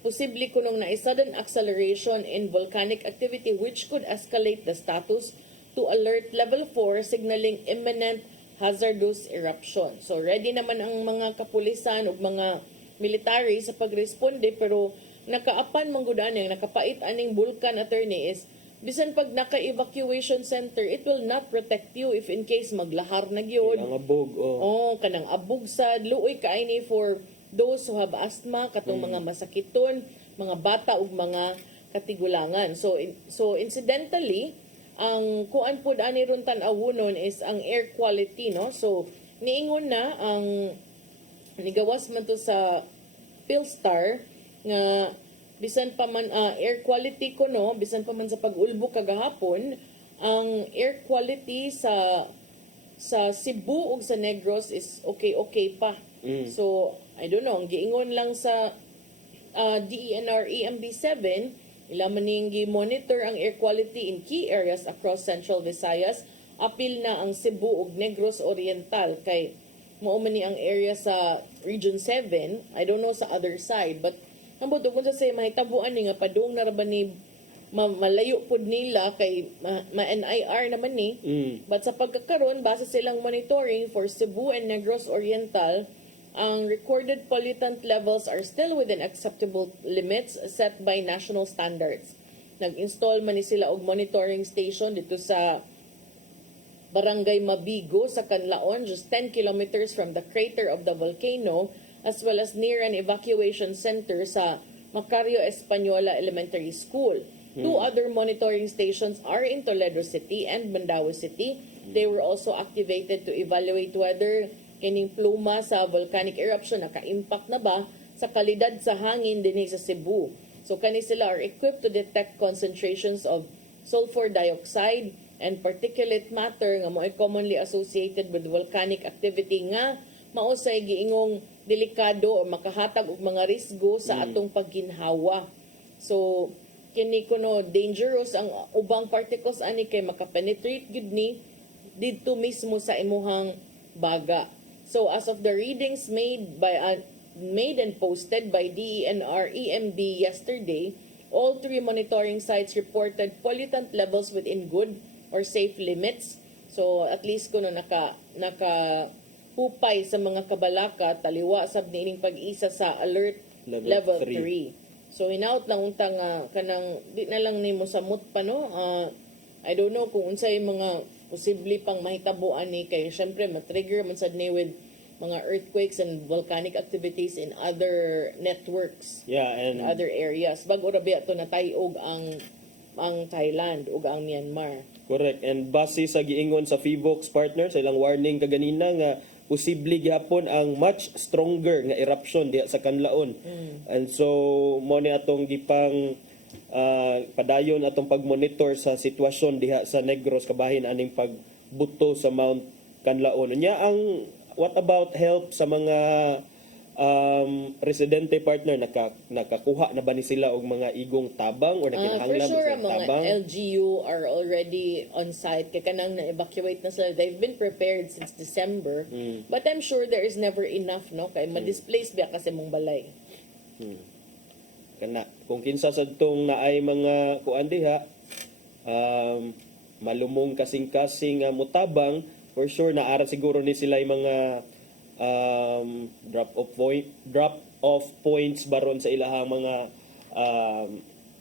posible kunong na sudden acceleration in volcanic activity which could escalate the status to alert level 4 signaling imminent hazardous eruption. So ready naman ang mga kapulisan ug mga military sa pagresponde pero nakaapan manggudaan nakapait aning vulkan attorney is bisan pag naka-evacuation center it will not protect you if in case maglahar na gyud. Ang abog, Kanang abog sad luoy kaini for those who have asthma katong mga masakiton, mga bata ug mga katigulangan. So incidentally ang kuan pud ani ron tan-awunon is ang air quality, no? So niingon na ang nigawas man to sa Philstar nga bisan pa man air quality ko, no, bisan pa man sa pag-ulbo kagahapon, ang air quality sa Cebu ug sa Negros is okay pa. So I don't know, ang giingon lang sa DENR EMB7 ila maning gi-monitor ang air quality in key areas across Central Visayas. Apil na ang Cebu ug Negros Oriental kay mao man ni ang area sa Region 7. I don't know sa other side but ambot kung sa say mahitabuan ni nga padung na ra ba ni malayo pud nila kay ma-NIR naman ni. But sa pagkakaroon base silang monitoring for Cebu and Negros Oriental, ang recorded pollutant levels are still within acceptable limits set by national standards. Nag-install man ni sila og monitoring station dito sa Barangay Mabigo sa Canlaon, just 10 kilometers from the crater of the volcano, as well as near an evacuation center sa Macario Española Elementary School. Two other monitoring stations are in Toledo City and Mandaue City. They were also activated to evaluate whether kining pluma sa volcanic eruption naka-impact na ba sa kalidad sa hangin dinhi sa Cebu. So kani sila are equipped to detect concentrations of sulfur dioxide and particulate matter nga mo'y commonly associated with volcanic activity nga mausay giingong delikado o makahatag og mga risgo sa atong pagginhawa. So kini kuno dangerous ang ubang particles ani kay makapenetrate gud ni didto mismo sa imuhang baga. So as of the readings made and posted by DENR EMB yesterday, all three monitoring sites reported pollutant levels within good or safe limits. So at least kuno naka hupay sa mga kabalaka taliwa sab niining pag-isa sa alert level 3. So hinaut lang unta nga kanang di na lang nimo samot pa, no. I don't know kung unsay mga posible pang mahitabuan ni kay syempre matrigger man sad ni with mga earthquakes and volcanic activities in other networks. And in other areas. Bag-o ra biya to natayog ang Thailand ug ang Myanmar. Correct. And base sa giingon sa FIVOX partner sa ilang warning kaganina nga posible gyapon ang much stronger nga eruption diha sa Canlaon. And so mo ni atong gipang padayon atong pagmonitor sa sitwasyon diha sa Negros kabahin aning pagbuto sa Mount Canlaon. Nya ang what about help sa mga residente partner, nakakuha na ba ni sila og mga igong tabang or nakinahanglan for sure, sa mga tabang? LGU are already on site kaya kanang na-evacuate na sila. They've been prepared since December. But I'm sure there is never enough, no? Kaya ma-displace biya kasi mong balay. Kana kung kinsa sadtong naay mga kuan diha malumong kasing-kasing mutabang, for sure naara siguro ni sila yung mga drop off points baron sa ilahang mga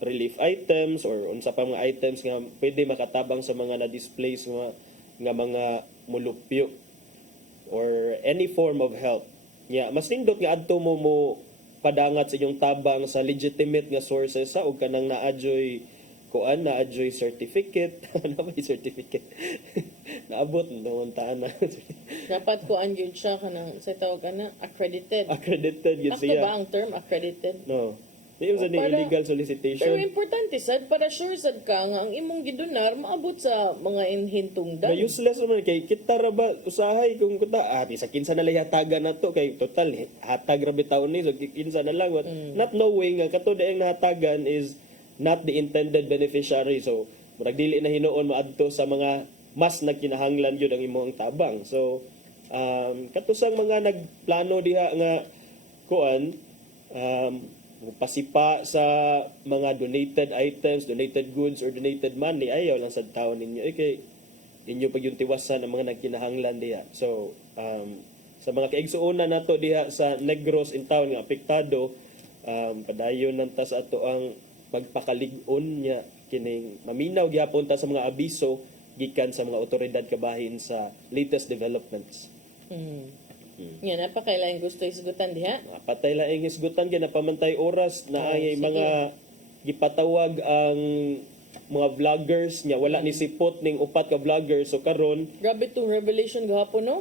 relief items or unsa pa mga items nga pwede makatabang sa mga na-displace nga mga mulupyo or any form of help. Mas nindot nga adto mo padangat sa inyong tabang sa legitimate nga sources sa ug kanang naadyoy naadyoy certificate. Ano ba yung certificate? Naabot noon taan na. Dapat kuan gyud siya kanang sa tawag kana accredited. Accredited gyud siya. Ba ang term accredited? No. Di yung sa Para- illegal Pero solicitation. importante sad para sure sad ka nga ang imong gidonar maabot sa mga inhintungdan. Na useless naman kay kita ra ba usahay kung kuta sa kinsa na lang hatagan nato kay total hatag ra bitaw ni so kinsa na lang but not knowing nga kato daing nahatagan is not the intended beneficiary so murag dili na hinuon maadto sa mga mas nagkinahanglan yun ang imong tabang. So katusang mga nagplano diha nga kuan pasipa sa mga donated items, donated goods, or donated money, ayaw lang sa taon ninyo. Kay inyo pag yung tiwasan ng mga nagkinahanglan diha. So, sa mga kaigsuuna nato diha sa Negros in town nga apektado, padayon nanta sa ato ang pagpakalig-on niya kining maminaw gyapon ta sa mga abiso gikan sa mga otoridad kabahin sa latest developments. Yan, napakailaing gusto isgutan diha. Patay laing hisgutan kay napamantay oras na ay mga gipatawag ang mga vloggers nya wala ni sipot ning upat ka vloggers so karon Grabe tong revelation gahapon no?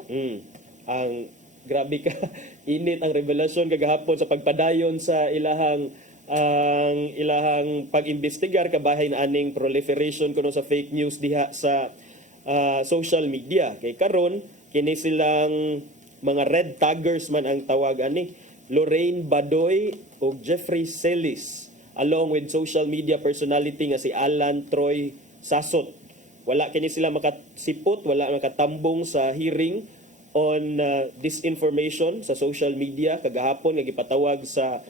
ang grabe ka init ang revelasyon kagahapon sa pagpadayon sa ilahang pag-imbestigar kabahin aning proliferation kuno sa fake news diha sa social media kay karon kini silang mga red taggers man ang tawag ani Lorraine Badoy o Jeffrey Celis along with social media personality nga si Alan Troy Sasot. Wala kini sila makasipot, wala makatambong sa hearing on disinformation sa social media kagahapon nga gipatawag sa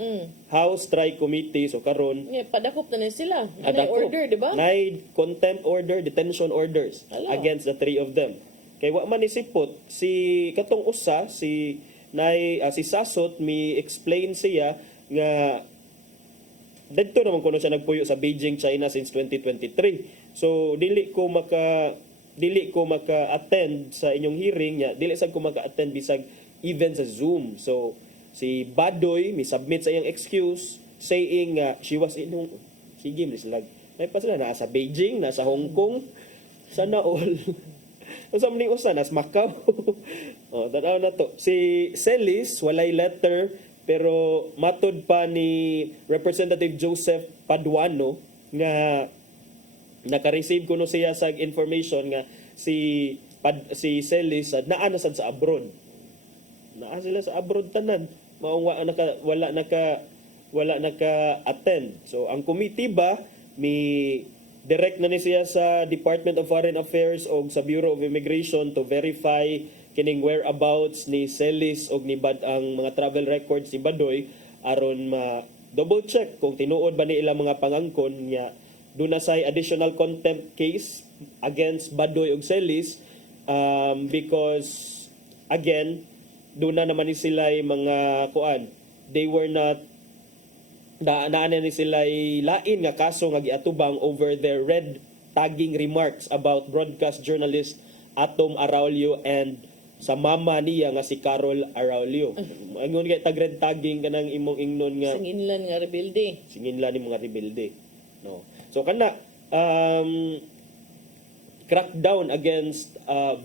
House Tri Committee so karon Yeah, padakop na sila. Ano order, di ba? Nay contempt order, detention orders against the three of them. Kay wa man isipot si katong usa si Sasot mi explain siya nga dito naman kuno siya nagpuyo sa Beijing, China since 2023. So dili ko maka-attend sa inyong hearing niya. Dili sad ko maka-attend bisag even sa Zoom. So si Badoy mi submit sa iyang excuse saying she was in sige mislag. May pa sila nasa Beijing, nasa Hong Kong, sana all. Sa mning usa nas Macau. Tanaw na to. Si Celis walay letter pero matod pa ni Representative Joseph Paduano nga naka-receive kuno siya sa information nga si Celis naa na sad sa abroad. Naa sila sa abroad tanan. Maong wala naka-attend. So ang committee ba direct na ni siya sa Department of Foreign Affairs o sa Bureau of Immigration to verify kining whereabouts ni Celis o ni ang mga travel records ni Badoy aron ma double check kung tinuod ba ni ilang mga pangangkon niya do na say additional contempt case against Badoy og Celis because again do na naman ni sila mga kuan they were not naan ni sila lain nga kaso nga giatubang over their red tagging remarks about broadcast journalist Atom Araulio and sa mama niya nga si Carol Araulio. Ingon kay tag red tagging kanang imong ingnon nga Singinlan nga rebelde. Singinlan ni mga rebelde. No. So kana crackdown against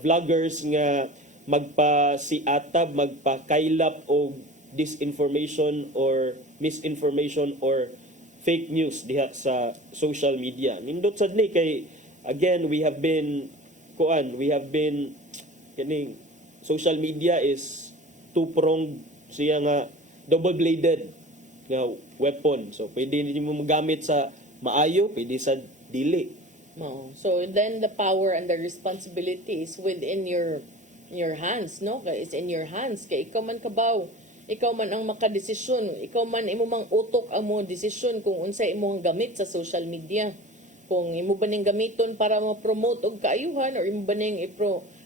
vloggers nga magpasiatab, magpakailap og disinformation or misinformation or fake news diha sa social media. Nindot sad ni kay again we have been kining social media is two-pronged siya nga double-bladed nga weapon. So pwede mo magamit sa maayo, pwede sa dili. So then the power and the responsibility is within your hands, no? It's in your hands. Kay ikaw man kabaw, ikaw man ang makadesisyon, ikaw man imo mang utok ang mo desisyon kung unsa imo ang gamit sa social media. Kung imo ba ning gamiton para mo-promote og kaayuhan or imo ba ning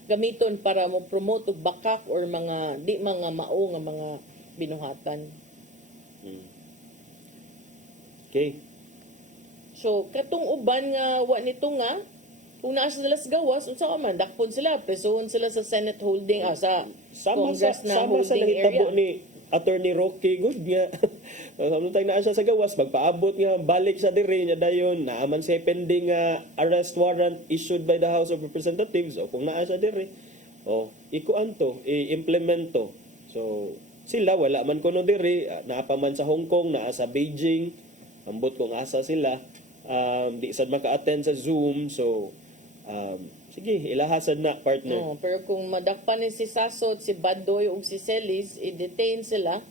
gamiton para mo-promote og bakak or mga di mga mao nga mga binuhatan. Okay. So katong uban nga wa nito nga kung naa sila sa gawas unsa ka man dakpon sila presohon sila sa Senate holding sa Congress na sama sa holding nahitabo area. ni Attorney Rocky good nga samtang naa siya sa gawas magpaabot nga balik sa diri nya dayon naaman siya pending arrest warrant issued by the House of Representatives o kung naa siya diri ikuan to i-implement to. So sila wala man kuno diri naa pa man sa Hong Kong naa sa Beijing ambot kung asa sila, di sad maka-attend sa Zoom, so sige, ilahasad na partner. No, pero kung madakpan ni si Sasot, si Badoy ug si Celis, i-detain sila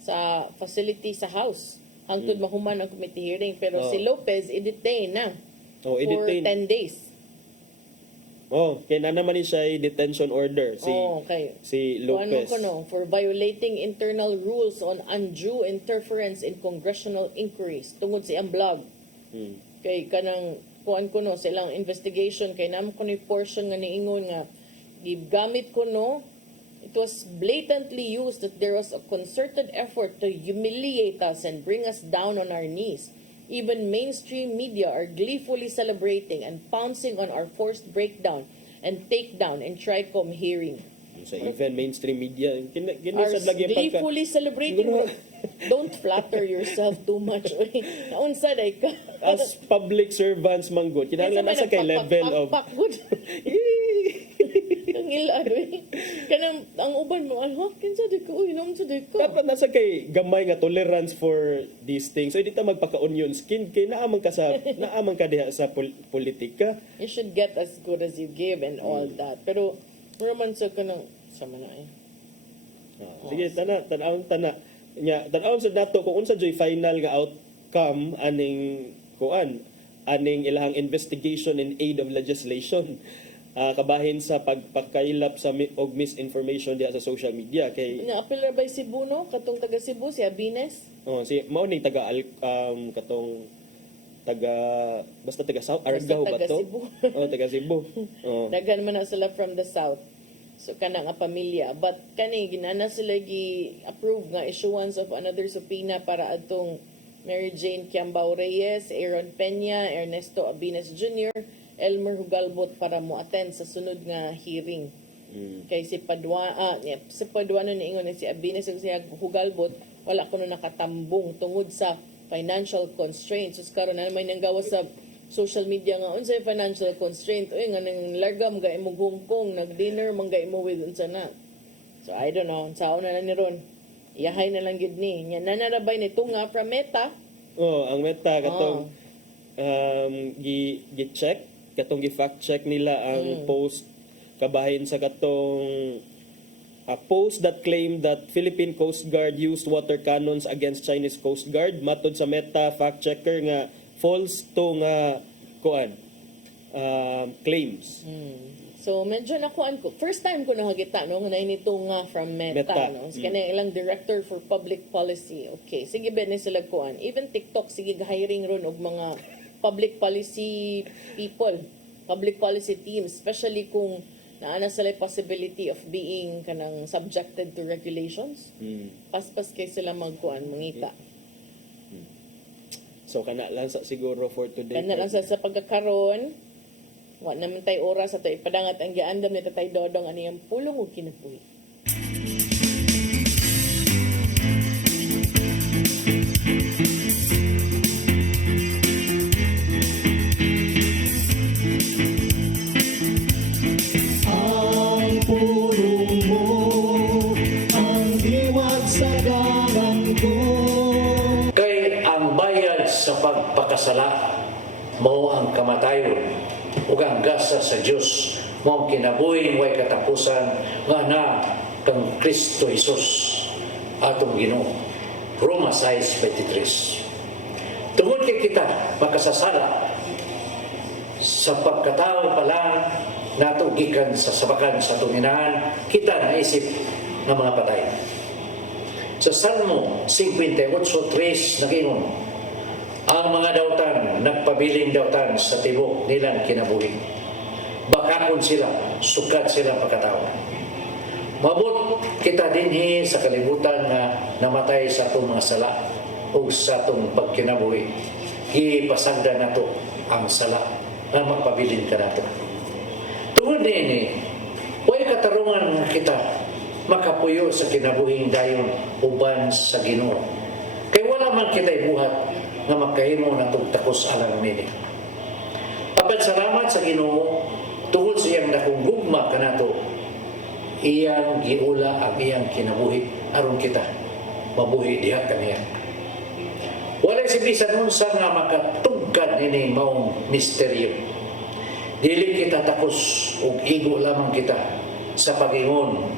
sa facility sa house. Hangtod mahuman ang committee hearing, pero si Lopez i-detain na Oh, for i-detain. 10 days. Kaya na naman siya detention order okay. si Kung ano Lopez. ko no, for violating internal rules on undue interference in congressional inquiries tungod sa iyang blog. Kay kanang kuan ko no, sa ilang investigation kay naman ko ni portion nga niingon nga gigamit ko no, it was blatantly used that there was a concerted effort to humiliate us and bring us down on our knees. Even mainstream media are gleefully celebrating and pouncing on our forced breakdown and takedown in TRICOM hearing. Sa even mainstream media, Are gleefully celebrating. Don't flatter yourself too much. Naunsa day ka. As public servants manggod, kinahanglan nasa kay level of Ang ila kanang ang uban mo kinsa di ko sa di ko. dapat nasa kay gamay nga tolerance for these things. So hindi ta magpaka-onion skin kay naamang ka diha sa politika. You should get as good as you give and all that. Pero roman sa kanang sama na Sige, tanawon nya tanawon sa nato kung unsa joy final nga outcome aning aning ilahang investigation in aid of legislation. Kabahin sa pagpakailap sa og misinformation diha sa social media kay na-appeal ra ba si Cebu no katong taga Cebu si Abines. si mao ni taga katong basta taga South Argao ba to? Cebu. Taga Cebu. Daghan man na sila from the south. So kana nga pamilya, but kani ginana sila gi-approve nga issuance of another subpoena para adtong Mary Jane Kiambao Reyes, Aaron Peña, Ernesto Abines Jr., Elmer Hugalbot para mo attend sa sunod nga hearing. Kay si Paduano niingon si Abines ug si Hugalbot wala kuno nakatambong tungod sa financial constraints. So karon na may nanggawa sa social media nga unsay financial constraint nga nang largam ga imong Hong Kong nag-dinner man ga imo with unsa na. So I don't know sao na ni ron. Iyahay na lang gid ni. Nya nanarabay ni tunga from Meta. Ang Meta katong gi-check katong gi-fact check nila ang post kabahin sa katong a post that claimed that Philippine Coast Guard used water cannons against Chinese Coast Guard. Matod sa Meta fact checker nga false to nga claims. So medyo nakuan ko. First time ko nakakita no nga nito nga from Meta. No? So, kaya ilang director for public policy. Okay, sige ben sila kuan. Even TikTok sige hiring ron og mga public policy people, public policy teams, especially kung naana sila possibility of being kanang subjected to regulations. Paspas kay sila magkuan mangita. So kana lang sa siguro for today. Kana lang sa pagkakaron. Wa naman tay oras ato ipadangat ang giandam ni Tatay Dodong ani ang pulong ug kinabuhi. Pagpakasala mao ang kamatayon ug ang gasa sa Dios mao ang kinabuhi way katapusan nga na kang Kristo Jesus atong Ginoo. Roma 6:23. Tungod kay kita makasasala sa pagkatao pa lang nato gikan sa sabakan sa tunginahan kita naisip ng mga patay. Sa Salmo 58:3 nagingon, ang mga dautan, nagpabiling dautan sa tibok nilang kinabuhi. Bakakon sila, sukat sila pagkatao. Mabot kita dinhi sa kalibutan na namatay sa itong mga sala o sa itong pagkinabuhi. Ipasagda na ito ang sala na magpabiling ka na ito. Tungod din huwag katarungan kita makapuyo sa kinabuhing dayon uban sa Ginoo. Kaya wala man kita'y buhat nga makahimo na takos alang nini. Salamat sa Ginoo tungod sa iyang dakong gugma kanato. Iyang giula ang iyang kinabuhi aron kita mabuhi diha kaniya. Walay si bisan unsa nga makatugkad ini maong misteryo. Dili kita takos ug igo lamang kita sa pag-ingon.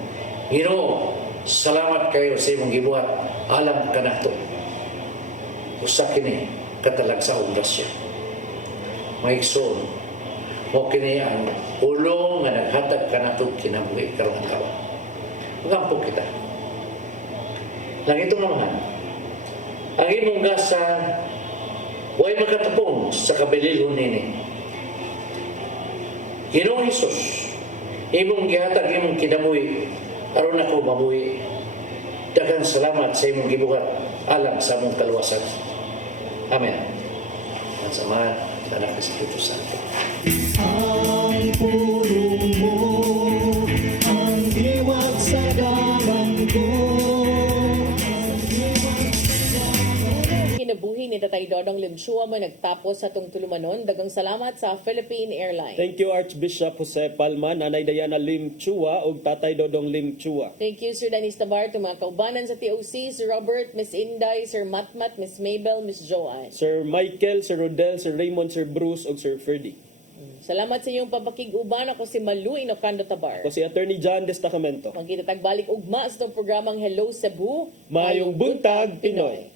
Ginoo, salamat kayo sa imong gibuhat alang kanato. Usa kini katalagsaong grasya. Maigsoon, mo kini ang ulong nga naghatag kanato kinabuhi karong adlaw. Magampo kita. Lang ito naman, ang imong gasa way makatapong sa kabililon nini. Ginoong Hesus, imong gihatag imong kinabuhi aron ako mabuhi. Daghang salamat sa imong gibuhat alang sa among kaluwasan. Amen. Ang samahan sa Anak ng Espiritu Santo. Ang pulong mo, ang iwag sa damang ko. Kinabuhi ni Tatay Dodong Limchua mo nagtapos sa tong tulumanon. Dagang salamat sa Philippine Airlines. Thank you Archbishop Jose Palman, Nanay Diana Lim Chua ug Tatay Dodong Lim Chua. Thank you, Sir Danis Tabar, to mga kaubanan sa TOC, Sir Robert, Miss Inday, Sir Matmat, Miss Mabel, Miss Joanne. Sir Michael, Sir Rodel, Sir Raymond, Sir Bruce ug Sir Ferdy. Salamat sa inyong papakig-uban. Ako si Malu Inocando Tabar. Ako si Attorney John Destacamento. Magkita tagbalik ugma sa itong programang Hello Cebu. Mayong buntag, Pinoy.